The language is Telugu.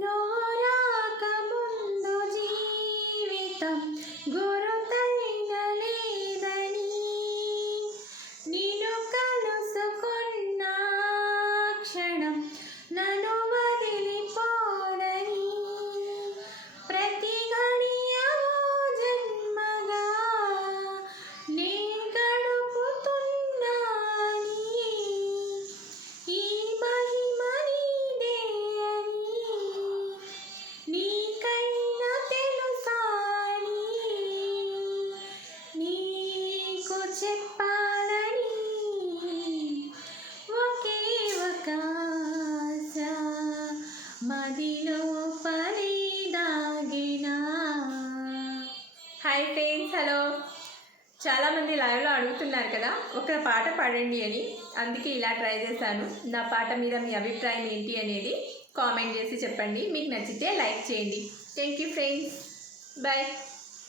నోరాక ముందు జీవితం గురుతైన లేదని నిన్ను కలుసుకున్న క్షణం నన్ను వదిలిపోదని ప్రతి గడియలో జన్మగా నే గడుపుతున్నాని ఈ మహిమ నీదే అని నీకైనా తెలుసాని నీకు చెప్పాలని ఒకే ఒక ఆశ మదిలో పరిదాగినా. Hi friends, hello. చాలామంది లైవ్లో అడుగుతున్నారు కదా ఒక పాట పాడండి అని, అందుకే ఇలా ట్రై చేశాను. నా పాట మీద మీ అభిప్రాయం ఏంటి అనేది కామెంట్ చేసి చెప్పండి. మీకు నచ్చితే లైక్ చేయండి. Thank you friends, bye.